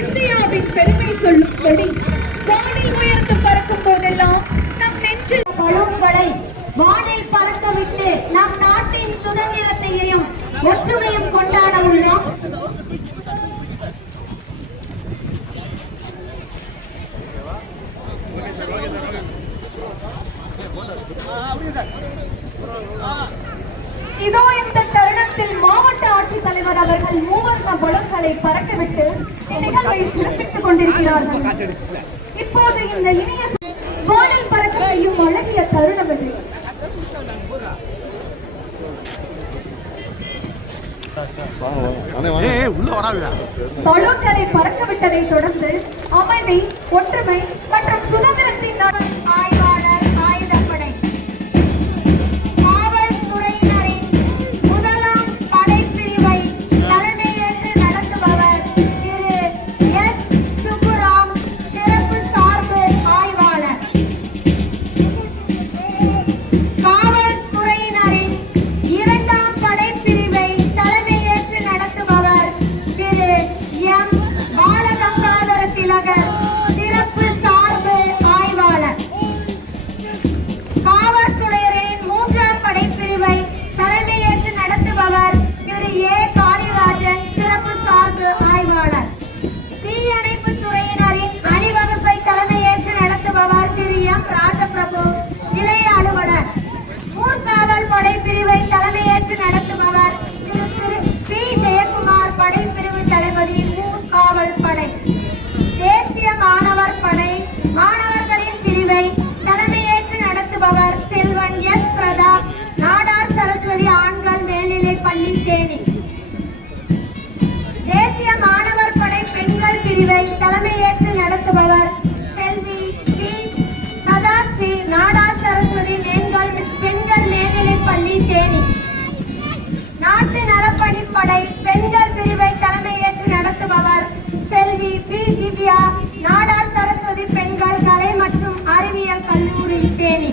இந்தியாவின் பெருமை சொல்லும் கொடி வானில் உயர்ந்து பறக்கும் போதெல்லாம் நம் நெஞ்சில் பலூன்களை வானில் பறக்க விட்டு நம் நாட்டின் சுதந்திரத்தையும் ஒற்றுமையும் கொண்டாட உள்ளோம். இதோ இந்த தருணத்தில் மாவட்ட ஆட்சித்தலைவர் அவர்கள் மூவர்ண பலூன்களை பறக்கவிட்டு நிகழ்வை சிறப்பித்துக் கொண்டிருக்கிறார்கள். இப்போது இந்த இனிய வானில் பறக்க செய்யும் அழகிய தருணம் இது. பலூன்களை பறக்கவிட்டதை தொடர்ந்து அமைதி, ஒற்றுமை மற்றும் சுதந்திரத்தின் ஆய்வாளர் ஆயுதப்படை காவல்துறையினரின் முதலாம் படைப்பிரிவை தலைமையேற்று நடத்துபவர் திரு எஸ். சுப்புராம், சிறப்பு சார்பு ஆய்வாளர். காவல்துறையினரின் இரண்டாம் படைப்பிரிவை தலைமையேற்று நடத்துபவர் திரு எம். பாலகங்காதர திலகர், சிறப்பு சார்பு ஆய்வாளர். காவல்துறையினரின் மூன்றாம் படைப்பிரிவை தலைமையேற்று நடத்துபவர் திரு ஏ. காளிராஜன், சிறப்பு சார்பு ஆய்வாளர். தீயணைப்பு துறையினரின் அணிவகுப்பை தலைமையேற்று நடத்துபவர் திரு எம். ராஜபிரபு, நிலைய அலுவலர். ஊர்காவல் படைப்பிரிவை தலைமையேற்று நடத்துபவர் திரு பி. ஜெயக்குமார், படைப்பிரிவு தளபதி, ஊர்காவல் படை. தேசிய மாணவர் படை மாணவர்களின் பிரிவை தலைமையேற்று நடத்துபவர் செல்வன் எஸ். பிரதாப், நாடார் சரஸ்வதி ஆண்கள் மேல்நிலை பள்ளி, தேனி. தேசிய மாணவர் படை பெண்கள் பிரிவை தலைமையேற்று நடத்துபவர் செல்வி பி. சதாஸ்ரீ, நாடார் சரஸ்வதி பெண்கள் மேல்நிலை பள்ளி, தேனி. நாட்டு நலப்பணிப்படை பெண்கள் பிரிவை தலைமையேற்று நடத்துபவர் செல்வி பி. திவ்யா, நாடார் சரஸ்வதி பெண்கள் கலை மற்றும் அறிவியல் கல்லூரி, தேனி.